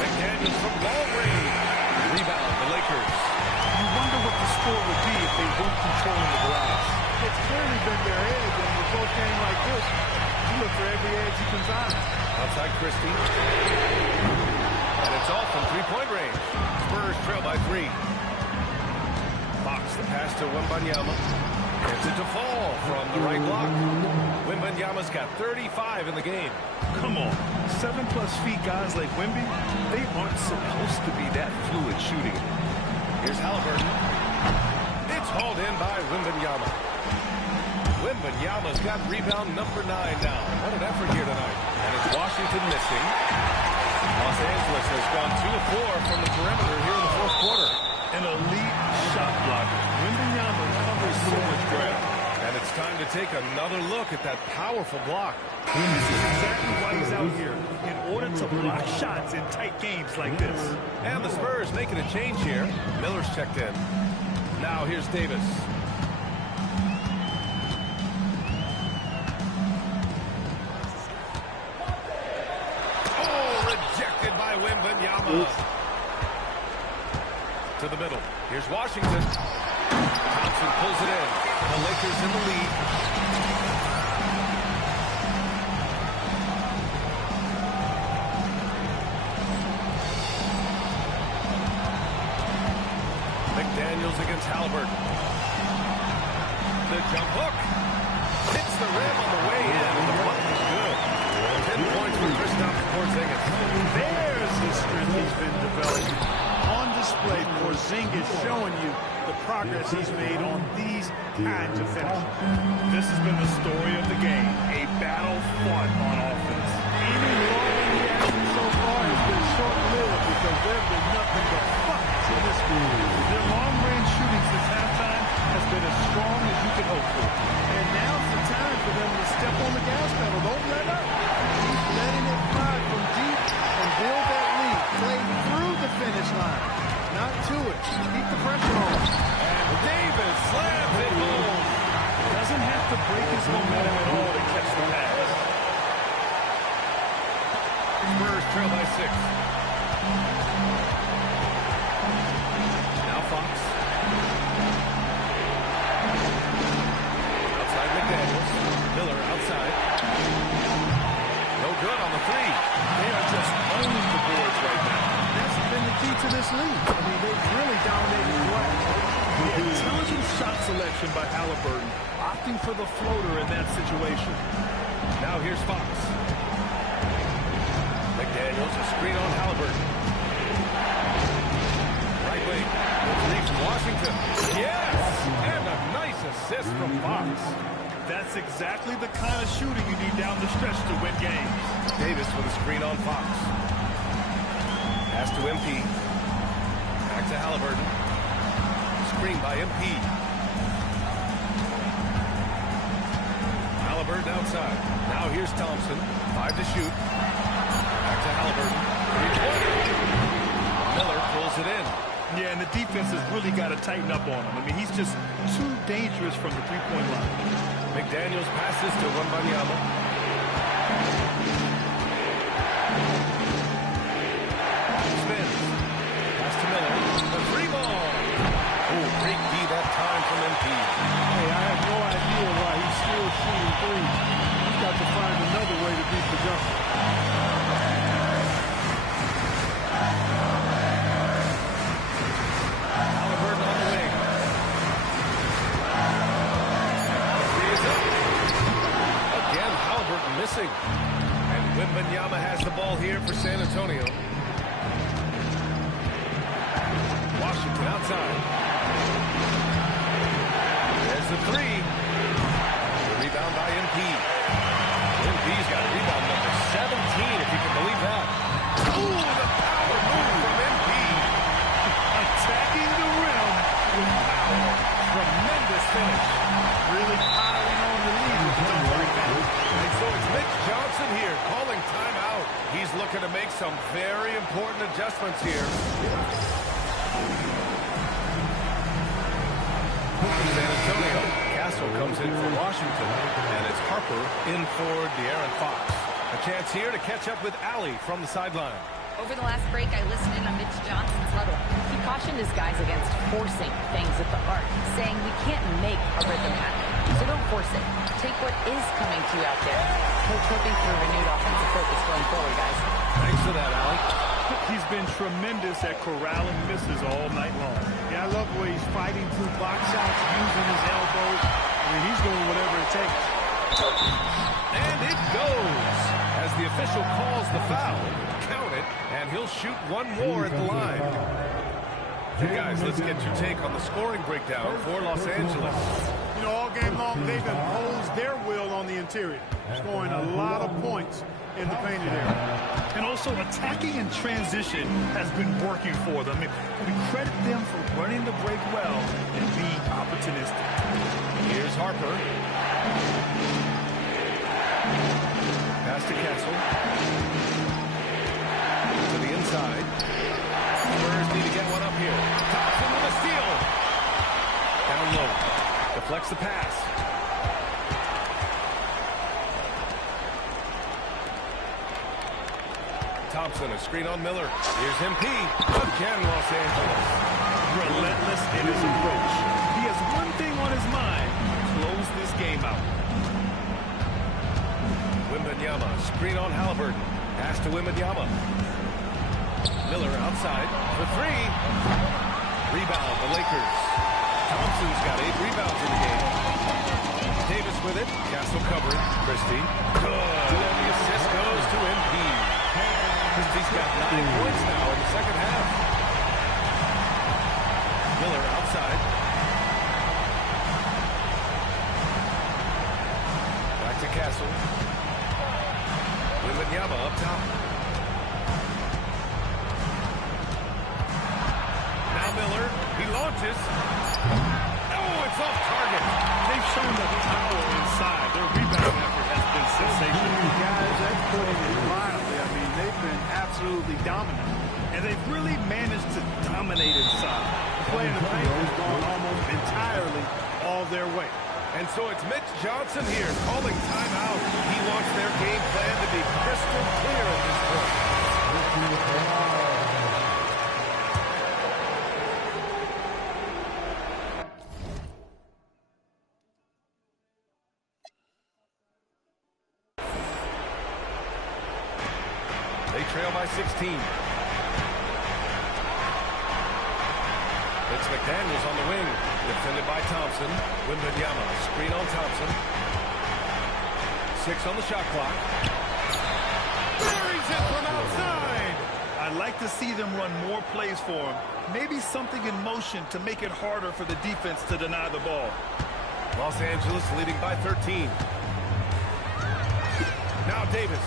McDaniels from long range. Rebound, the Lakers. You wonder what the score would be if they weren't controlling the glass. It's clearly been their edge, and with both games like this, you look Christie. And it's off from three-point range. Spurs trail by 3. Fox, the pass to Wembanyama. Gets it to fall from the right block. Wembanyama's got 35 in the game. Come on. 7+ feet guys like Wemby, they aren't supposed to be that fluid shooting. Here's Halliburton. It's hauled in by Wembanyama. Wembanyama's got rebound number 9 now. What an effort here tonight. And it's Washington missing. Los Angeles has gone 2 of 4 from the perimeter here in the fourth quarter. An elite shot blocker. Wembanyama covers so much ground. And it's time to take another look at that powerful block. This is exactly why he's out here, in order to block shots in tight games like this. And the Spurs making a change here. Miller's checked in. Now here's Davis. Oh, rejected by Wembanyama. To the middle. Here's Washington. Thompson pulls it in. The Lakers in the lead. McDaniels against Halliburton. The jump hook. Hits the rim on the way in, and the block is good. 10 points for Kristaps Porzingis. There's the strength he's been developing. On display, Porzingis showing you the progress he's made on these kinds of finishes. This has been the story of the game, a battle fought on offense. Any long reaction so far has been short-lived because there have been nothing but buckets in this game. Their long-range shooting since halftime has been as strong as you can hope for. And now's the time for them to step on the gas pedal. Don't let up. Keep letting it fly from deep and build that lead. Play through the finish line, not to it. Keep the pressure on. And Davis slams it home. Doesn't have to break his momentum at all to catch the pass. Spurs trail by 6. Now Fox. Outside McDaniels. Miller outside. No good on the 3. They are just owning the boards right now. That's been the key to this league. I mean, they've really dominated the play. The intelligent shot selection by Halliburton, opting for the floater in that situation. Now here's Fox. McDaniels, a screen on Halliburton. Right wing. The 3 from Washington. Yes! And a nice assist from Fox. That's exactly the kind of shooting you need down the stretch to win games. Davis with a screen on Fox. Pass to MP. Back to Halliburton. Screen by MP. Halliburton outside. Now here's Thompson. 5 to shoot. Back to Halliburton. 3-pointer. Miller pulls it in. Yeah, and the defense has really got to tighten up on him. I mean, he's just too dangerous from the three-point line. McDaniels passes to Wembanyama. Spins. Pass to Miller. The 3-ball. Oh, great D that time from MP. Hey, I have no idea why he's still shooting threes. He's got to find another way to beat the jumper. Halliburton on the wing. Three is up. Again, Halliburton missing. And Wembanyama has the ball here for San Antonio. Washington outside. There's the 3. The rebound by MP. MP's got rebound number 17, if you can believe that. Ooh, the power move from MP. Attacking the rim with power. Tremendous finish. Really piling on the lead with the rebound. And so it's Mitch Johnson here calling timeout. He's looking to make some very important adjustments here. San Antonio. Castle comes in for Washington, and it's Harper in for De'Aaron Fox. A chance here to catch up with Allie from the sideline. Over the last break, I listened in on Mitch Johnson's huddle. He cautioned his guys against forcing things at the arc, saying we can't make a rhythm happen. So don't force it. Take what is coming to you out there. Coach hoping for renewed offensive focus going forward, guys. Thanks for that, Allie. He's been tremendous at corralling misses all night long. Yeah, I love the way he's fighting through block shots, using his elbows. I mean, he's doing whatever it takes. And it goes. As the official calls the foul, count it, and he'll shoot one more at the line. Hey guys, let's get your take on the scoring breakdown for Los Angeles. You know, all game long, they've imposed their will on the interior, scoring a lot of points in the painted area. And also attacking in transition has been working for them. We credit them for running the break well and being opportunistic. Here's Harper. Pass to Castle. To the inside. Spurs need to get one up here. Thompson with a steal. Down low. Deflects the pass. Thompson, a screen on Miller. Here's MP. Again, Los Angeles. Relentless in his approach. He has one thing on his mind. Close this game out. Wembanyama, screen on Halliburton. Pass to Wembanyama. Miller outside for three. Rebound, the Lakers. Thompson's got 8 rebounds in the game. Davis with it. Castle covering. Christie. Good. And the assist goes to MP. Christie's got 9 points now in the second half. Miller outside. Back to Castle. Wembanyama up top. Now Miller, he launches. Oh, it's off target. They've shown the power inside. Their rebound effort has been sensational. Guys, that's putting it mildly. I mean, they've been absolutely dominant. And they've really managed to dominate inside. Playing the paint has gone almost entirely all their way. And so it's Mitch Johnson here calling timeout. He wants their game plan to be crystal clear at this point. They trail by 16. It's McDaniels on the wing. Defended by Thompson. Wembanyama, screen on Thompson. 6 on the shot clock. Buries it from outside. I'd like to see them run more plays for him. Maybe something in motion to make it harder for the defense to deny the ball. Los Angeles leading by 13. Now Davis.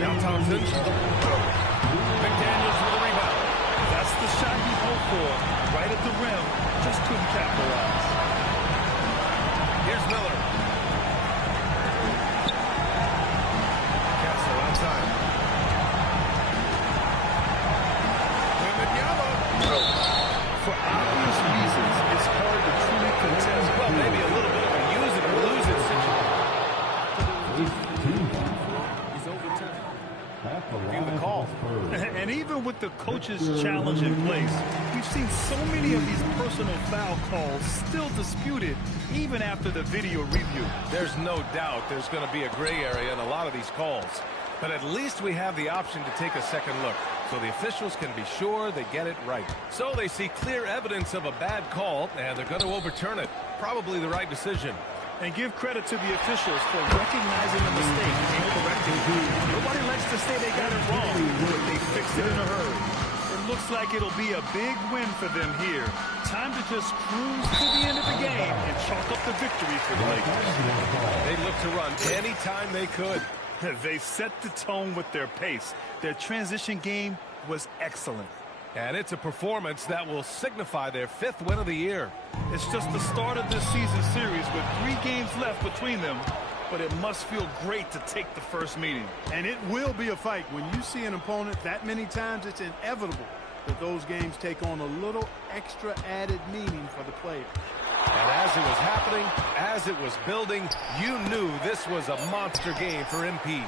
Now Thompson. McDaniels with a rebound. That's the shot he hoped for. Right at the rim. Just couldn't capitalize. Here's Miller. Castle outside. Wembanyama. For obvious reasons, it's hard to truly contest. Well, maybe a little bit of a use it or lose it situation. Review the call. And even with the coach's challenge in place, we've seen so many of these personal foul calls still disputed even after the video review. There's no doubt there's going to be a gray area in a lot of these calls. But at least we have the option to take a second look, so the officials can be sure they get it right. So they see clear evidence of a bad call, and they're going to overturn it. Probably the right decision. And give credit to the officials for recognizing the mistake and correcting it. Nobody likes to say they got it wrong, but they fixed it in a hurry. It looks like it'll be a big win for them here. Time to just cruise to the end of the game and chalk up the victory for the Lakers. They look to run anytime they could. They set the tone with their pace. Their transition game was excellent. And it's a performance that will signify their 5th win of the year. It's just the start of this season series with 3 games left between them, but it must feel great to take the first meeting. And it will be a fight. When you see an opponent that many times, it's inevitable that those games take on a little extra added meaning for the player. And as it was happening, as it was building, you knew this was a monster game for MP.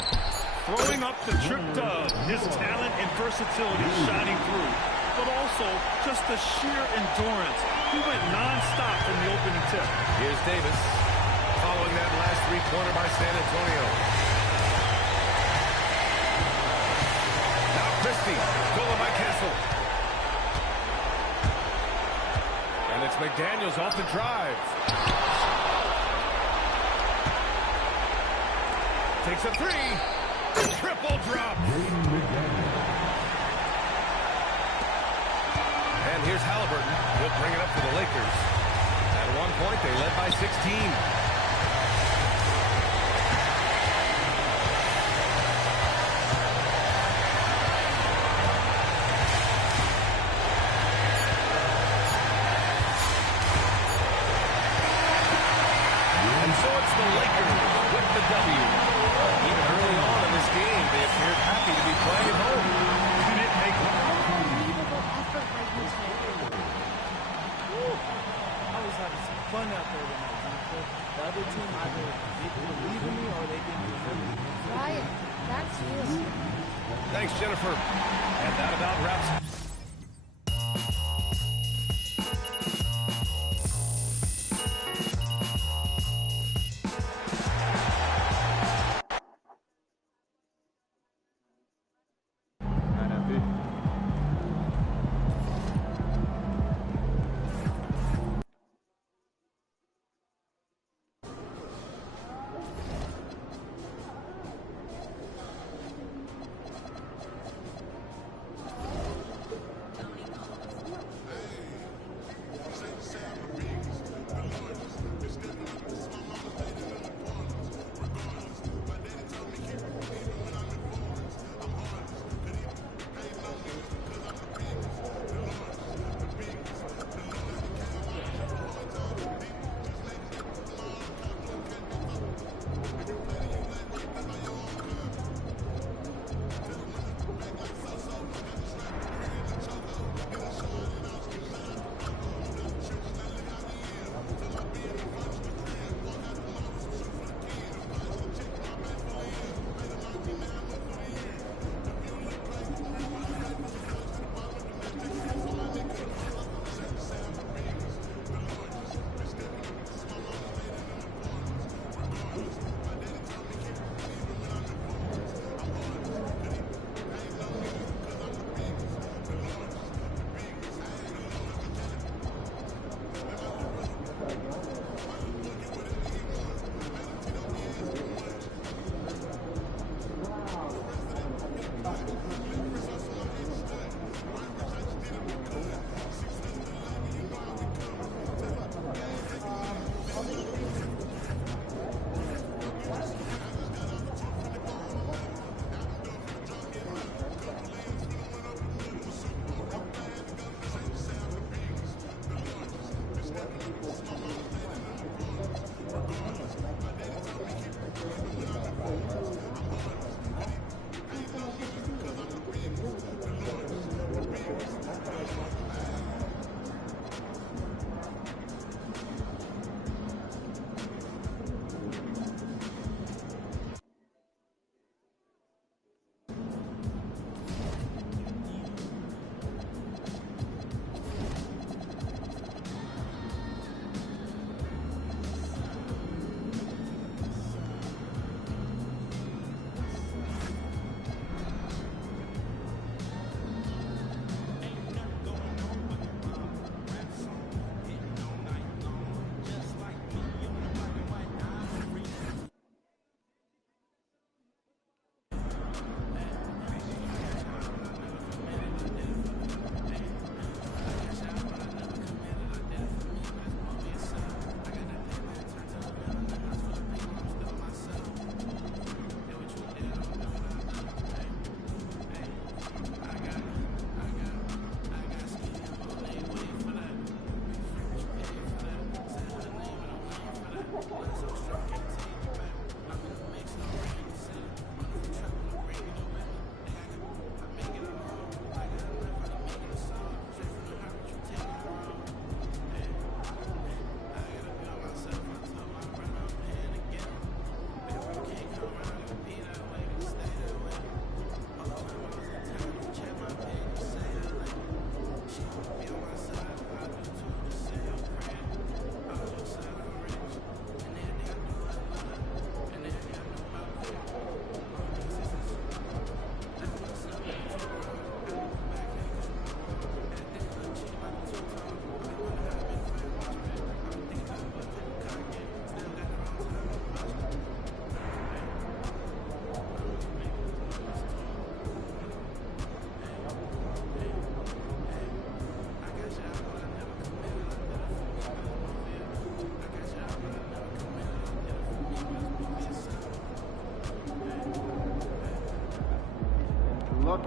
Throwing up the trip dub, his talent and versatility shining through, but also also just the sheer endurance. He went nonstop from the opening tip. Here's Davis following that last three-pointer by San Antonio. Now Christie, stolen by Castle. And it's McDaniels off the drive. Takes a three. Triple drop. And here's Halliburton. He'll bring it up for the Lakers. At one point, they led by 16. And so it's the Lakers with the W. Even early on in this game, they appeared happy to be playing at home. You didn't make it. Unbelievable effort by Utah. I was having some fun out there tonight, Jennifer. The other team either didn't believe in me or they didn't remember me. Ryan, that's you. Thanks, Jennifer. And that about wraps up.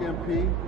luck, MP.